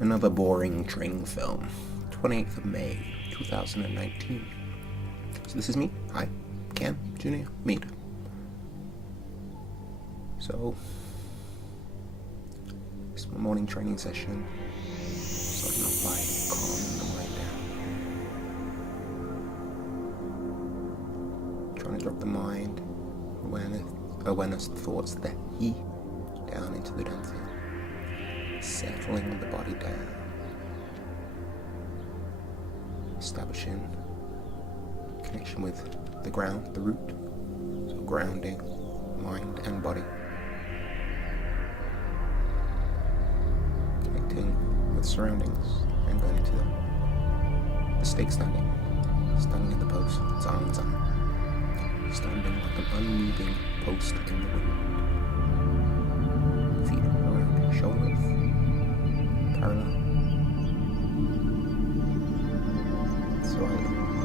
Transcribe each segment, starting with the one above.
Another boring training film. 28th of May, 2019. So this is me. Hi, Ken, Junior, Mead. So, it's my morning training session. Starting off by calming the mind down. Trying to drop the mind, awareness, thoughts, the he, down into the dancer. Settling the body down. Establishing connection with the ground, the root. So grounding mind and body. Connecting with surroundings and going into the stake standing. Standing in the post, zang. Standing like an unmoving post in the wind. Feet around shoulders. Parallel. So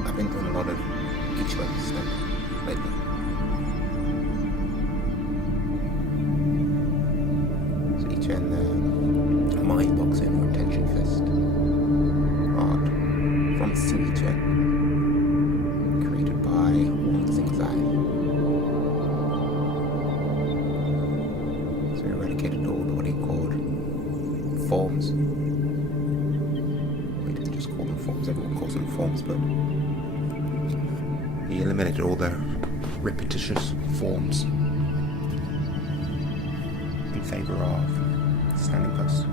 I've been doing a lot of each way step lately. So each end mind boxing or intention fist. Art from Sui Chen. Created by Wang Xingzai. So he eradicated all what he called forms. We didn't just call them forms, everyone calls them forms, but he eliminated all the repetitious forms in favor of standing post.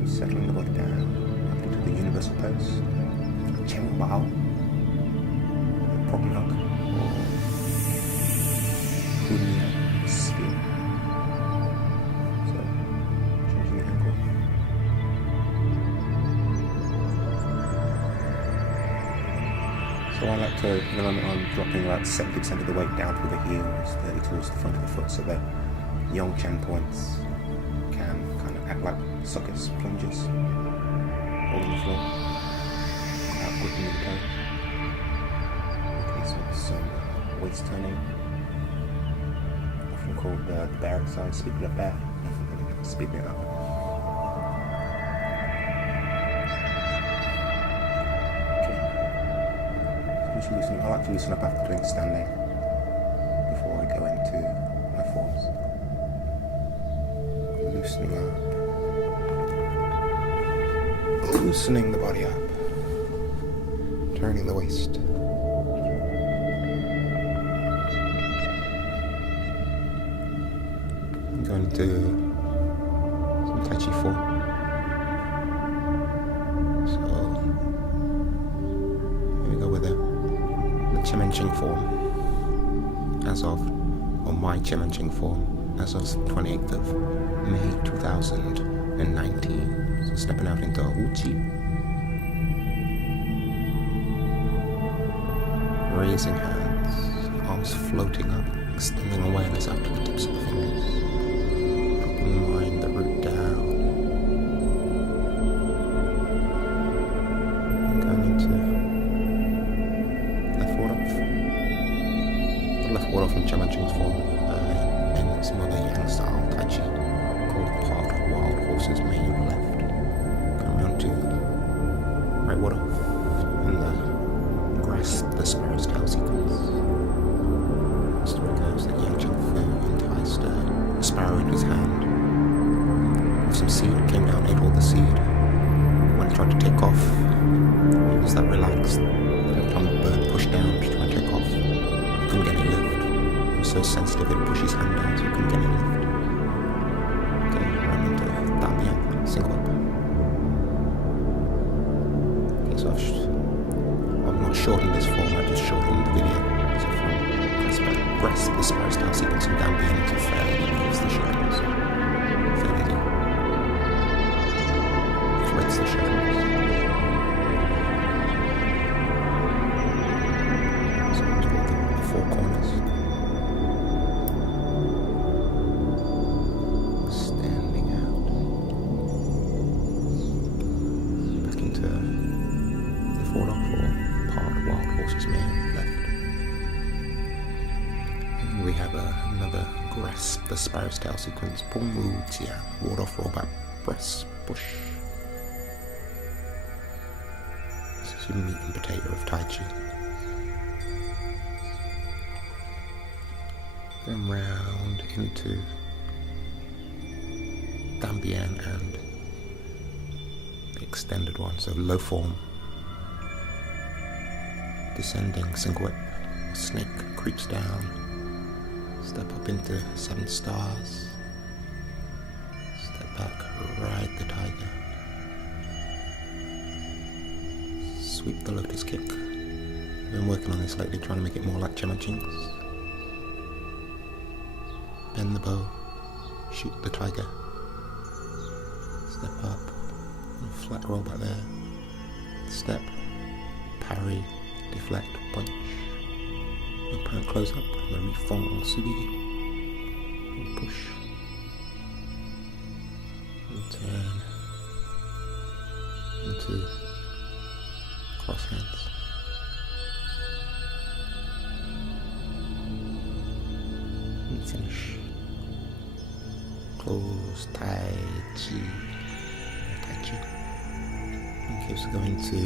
So settling the body down up into the universal pose. Chen Bao, Problem Hug, or Kunya Sphere. So I like to, in the moment I'm dropping about 70% of the weight down through the heels, 30 towards the front of the foot, so the Yongchen points can kind of act like sockets, plunges, holding the floor, without gripping the toe. Okay, so some waist turning, often called the bear exercise, speeding it up bear, speeding it up. I like to loosen up after doing standing before I go into my forms. Loosening the body up, turning the waist. I'm going to some Tai Chi form. Chemenching form my Chemenching form as of 28th of May 2019. So stepping out into Uchi. Raising hands, arms floating up, extending awareness out to the tips of the fingers. Dropping the mind, the root down. And going into left ward off from Chemenching's form in some other Yang style Tai Chi called Part Wild Horse's Mane left. Going around to right ward off and grasp the sparrow's tail sequence. The story goes that Yang Chengfu enticed a sparrow into his hand with some seed, came down, ate all the seed. When he tried to take off, he was that relaxed. Every time the bird pushed down to try and take off, he couldn't get any lift. He was so sensitive it pushed his hand down so he couldn't get any lift. Okay, ran into Damian, single up. Okay, so I'm not shortening this form, I just shortened the video. So from grasp the sparrow's tail sequence and Damian to fairly leaves the shadows. Fairly threads the shadows. Corners. Standing out. Back into the fall off or part Wild Horse's Mane left. And we have another grasp the sparrow's tail sequence. Pong Wu Tian, ward off rollback, press, push. This is your meat and potato of Tai Chi. Then round into Dambian and the extended one, so low form. Descending single whip, snake creeps down, step up into 7 stars, step back, ride the tiger, sweep the lotus kick. I've been working on this lately, trying to make it more like Chema Jinx. Bend the bow, shoot the tiger, step up, and flat roll back there, step, parry, deflect, punch, and close up, Marie Fong Subi, and push, and turn into cross hands. And finish. Close Tai Chi. Okay, so go into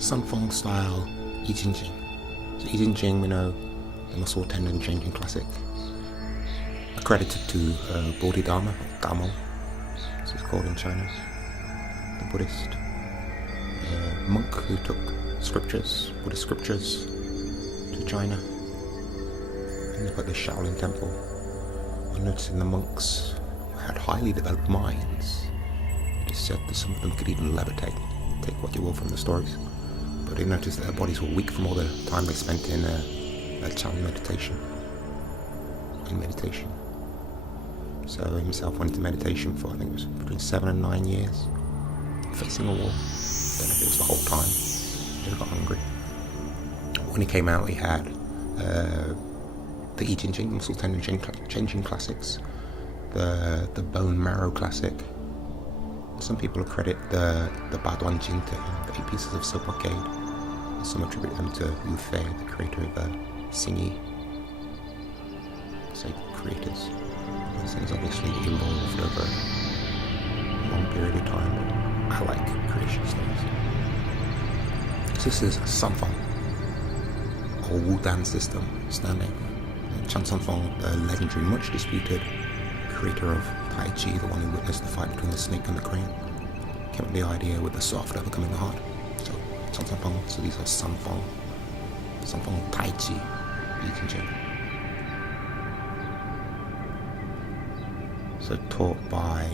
Sun Fong style I Ching Ching. So I Ching Ching, we know, the muscle tendon changing classic, accredited to Bodhidharma, or Damo, as it's called in China, the Buddhist monk who took Buddhist scriptures to China, and they've got this Shaolin temple. I'm noticing the monks had highly developed minds. It is said that some of them could even levitate. Take what you will from the stories. But they noticed that their bodies were weak from all the time they spent in Chan meditation. So he himself went into meditation for, I think it was between 7 and 9 years, facing a wall. Don't know if it was the whole time. He got hungry. When he came out, he had the I Ching Ching, muscle tendon changing classics, the bone marrow classic. Some people accredit the Baduan Jing to him, the 8 pieces of silk brocade. Some attribute them to Liu Fei, the creator of Xingyi. Say creators. These things obviously evolved over a long period of time. I like creation stories. So this is Sun Fong, or Wu Dan system, standing. Chan Sun Fong, the legendary, much disputed creator of Tai Chi, the one who witnessed the fight between the snake and the crane, came up with the idea with the soft overcoming the hard. So Chan Sun Fong, so these are Sun Fong Tai Chi, I Ching Ching. So taught by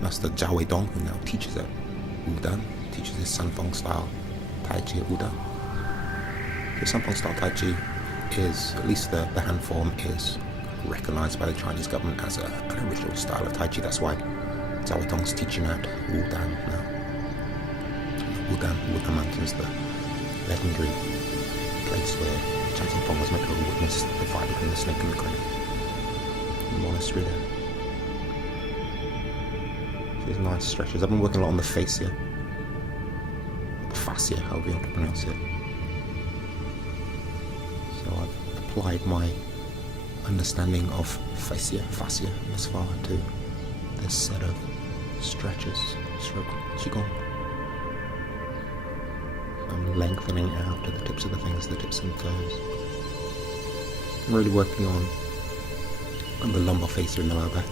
Master Zhao Weidong, who now teaches at Wudan, teaches his Sun Fong style Tai Chi at Wudan. The Sun Fong style Tai Chi is, at least the hand form, is recognized by the Chinese government as an original style of Tai Chi. That's why Zhao Weidong's teaching at Wudan now. Wudan Mountains, the legendary place where Chan Sun Fong was meant to have witnessed the fight between the snake and the crane. The monastery there. These nice stretches. I've been working a lot on the fascia. The fascia, however you want to pronounce it. So I've applied my understanding of fascia thus far to this set of stretches, stroke qigong. I'm lengthening out to the tips of the fingers, the tips and toes. I'm really working on the lumbar fascia in the lower back.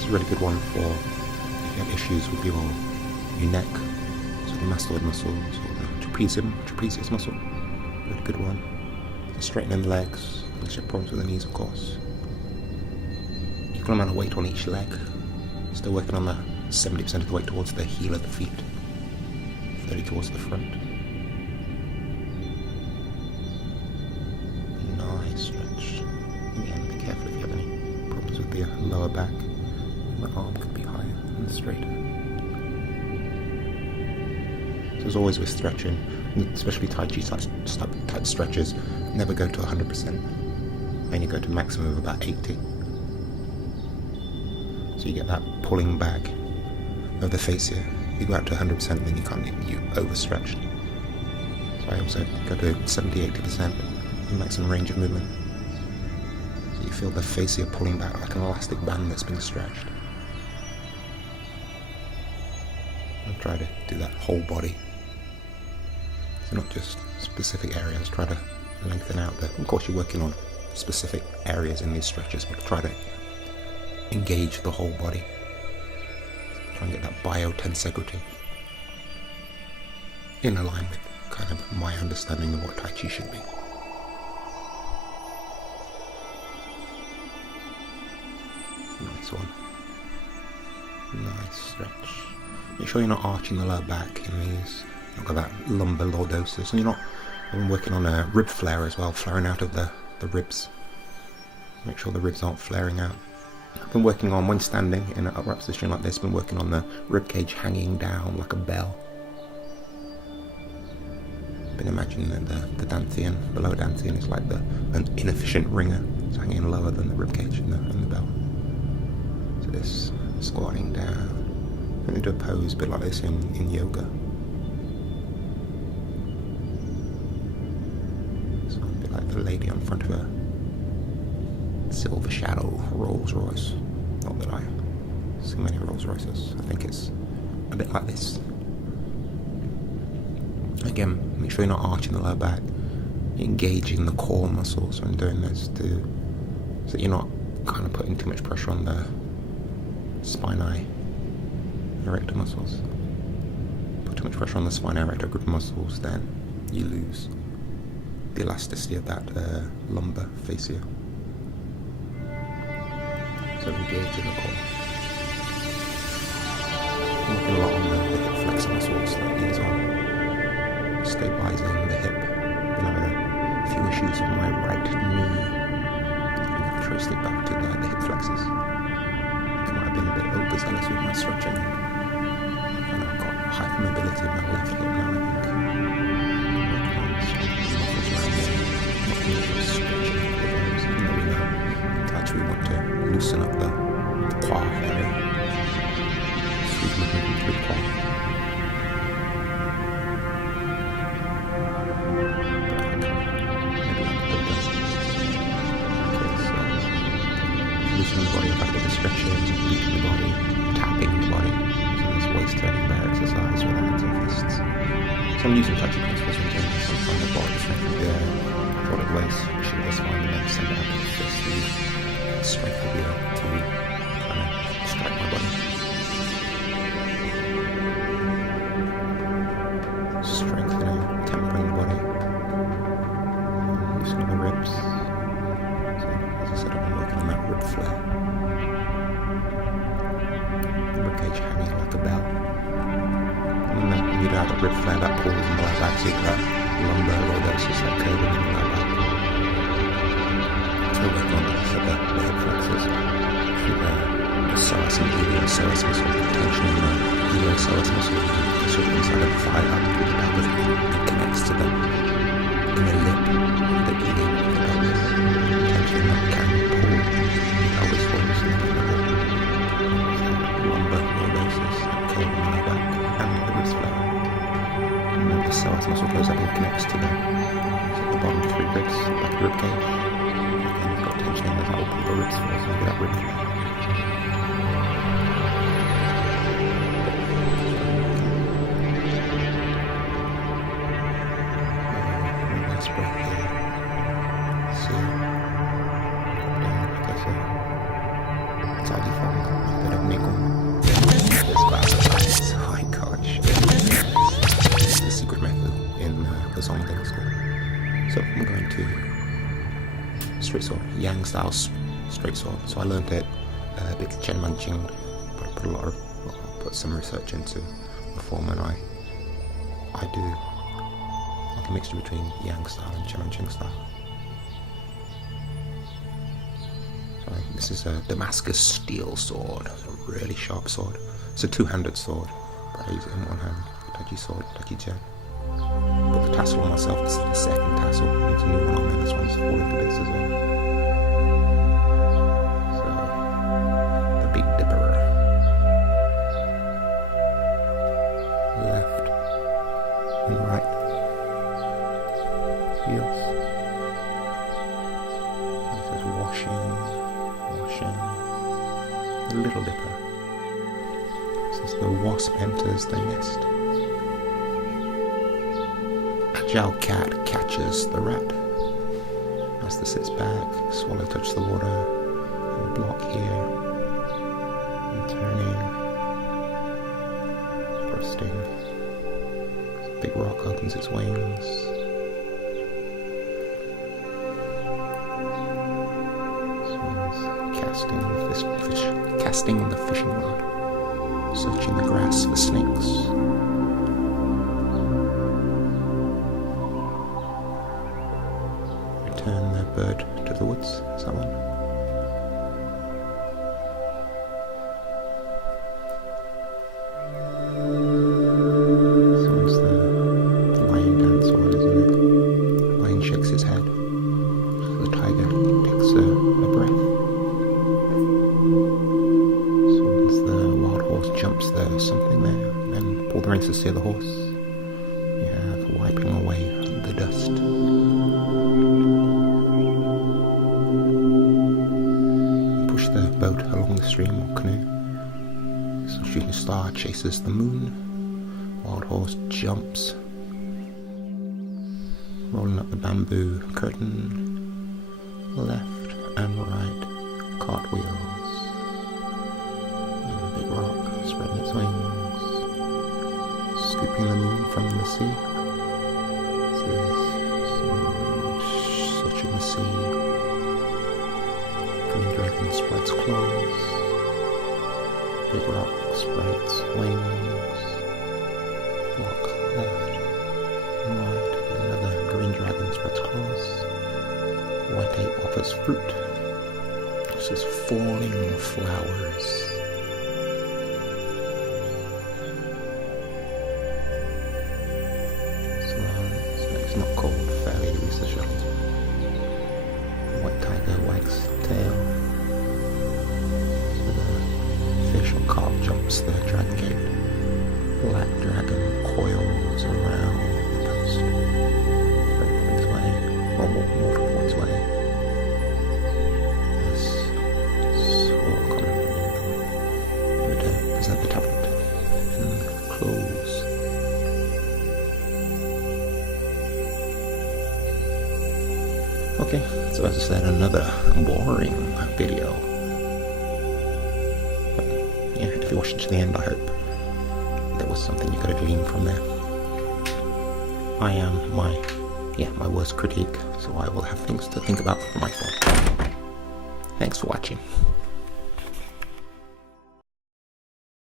A really good one for if you have issues with your neck, so the mastoid muscles or the trapezius muscle. Really good one. So straightening the legs, unless you have problems with the knees, of course. Equal amount of weight on each leg. Still working on the 70% of the weight towards the heel of the feet, 30 towards the front. Nice stretch. Again, be careful if you have any problems with the lower back. The arm could be higher and straighter. So as always with stretching, especially Tai Chi type stretches, never go to 100%. Only go to maximum of about 80. So you get that pulling back of the fascia. You go out to 100%, then you overstretched. So I also go to 70-80% maximum range of movement. So you feel the fascia pulling back like an elastic band that's been stretched. I'll try to do that whole body. So not just specific areas, try to lengthen out of course you're working on specific areas in these stretches, but try to engage the whole body. Try and get that biotensegrity in line with kind of my understanding of what Tai Chi should be. Nice one. Nice stretch. Make sure you're not arching the lower back in these. You've got that lumbar lordosis. And I've been working on a rib flare as well, flaring out of the ribs. Make sure the ribs aren't flaring out. I've been working on, when standing in an upright position like this, been working on the rib cage hanging down like a bell. Been imagining that the dantian, the lower dantian, is like an inefficient ringer. It's hanging lower than the rib cage and the bell. So this squatting down. I'm going to do a pose a bit like this in yoga. So a bit like the lady on front of a silver shadow Rolls Royce. Not that I see many Rolls Royces. I think it's a bit like this. Again, make sure you're not arching the lower back. Engaging the core muscles when doing this so that you're not kind of putting too much pressure on the spinae erector muscles. Put too much pressure on the spinae erector group of muscles, then you lose the elasticity of that lumbar fascia. So engage in the core. I'm working a lot on the hip flexor muscles, like these on stabilizing the hip. Been having a few issues with my right knee. I've traced it back to the hip flexors. I might have been a bit overzealous with my stretching. And I've got hypermobility in my left hip now, I think. Working on stretching muscles around there. Not really stretching the bones, even though we know actually we want to loosen up the quad area. Squeeze movement through the quad. Loosening the body back with the stretching, reaching the body, tapping the body. So this waist turning bear exercise with the hands and fists. So I'm using Tai Chi principles for getting some kind of body strength with the product waist, pushing the spine and then send out the fist. Strength of the earth to kind of strike my body. Strengthening, tempering the body. Loosening the ribs. As I said, I've been working on that rib flare. The rib cage hanging like a bell. And then when you do have a rib flare, that pulls in the lower back, so you get that lumbar lordosis, that curving in the lower back. So working on that, so the hip flexors, through the psoas and iliopsoas muscle, tension in the iliopsoas muscle, sort of inside of the thigh up to the pelvis, it connects to the inner lip, the ilium of the pelvis. Tension that can pull the pelvis forwards and the lumbar lordosis, that curve in the lower back, and the wrist flare. And then the psoas muscle goes up and connects to the bottom three ribs, back of the rib cage. Again, you've got tension in there, that will pull the ribs forwards and get that rib flare. Nice breath here. See, like I said, tidy fold, a bit of niggle. This glass of ice, oh my gosh. This is the secret method in the Zongdeng school. So I'm going to straight sword, Yang style straight sword. So I learned it big Chen Manqing, but I put some research into the form, and I do like a mixture between Yang style and Chen Manqing style. So this is a Damascus steel sword. It's a really sharp sword. It's a two-handed sword, but I use it in one hand. Tai Chi sword, Tai Chi Chen. Put the tassel on myself. This is the second tassel. There's a new one on there. This one's falling to bits as well. So the Big Dipper. the Little Dipper. This is the wasp enters the nest. Agile cat catches the rat. Master sits back, swallow touches the water, and block here, and turning, thrusting. Big rock opens its wings. Swans casting the fishing rod, searching the grass for snakes. Return the bird to the woods, someone. This one's the lion dance one, isn't it? The lion shakes his head. The tiger takes a breath. This one's the wild horse jumps there, something there. Then pull the reins to steer the horse. You have wiping away the dust. The boat along the stream or canoe. So shooting star chases the moon. Wild horse jumps, rolling up the bamboo curtain. Left and right, cartwheels. And big rock spreading its wings, scooping the moon from the sea. Searching the sea. Green dragon spreads claws. Big rock spreads wings. Walk left and right. Another green dragon spreads claws. White ape offers fruit. This is falling flowers. It's not cold. Fairly release the shot. White tiger wags tail. So the fish or carp jumps the dragon gate. Black dragon coils around the post. 30 points away, or multiple points away. This sword coming. Would present the tablet and close. Okay, so as I said, another boring video. But yeah, if you watched it to the end, I hope there was something you could have gleaned from there. I am my worst critique, so I will have things to think about for my phone. Thanks for watching.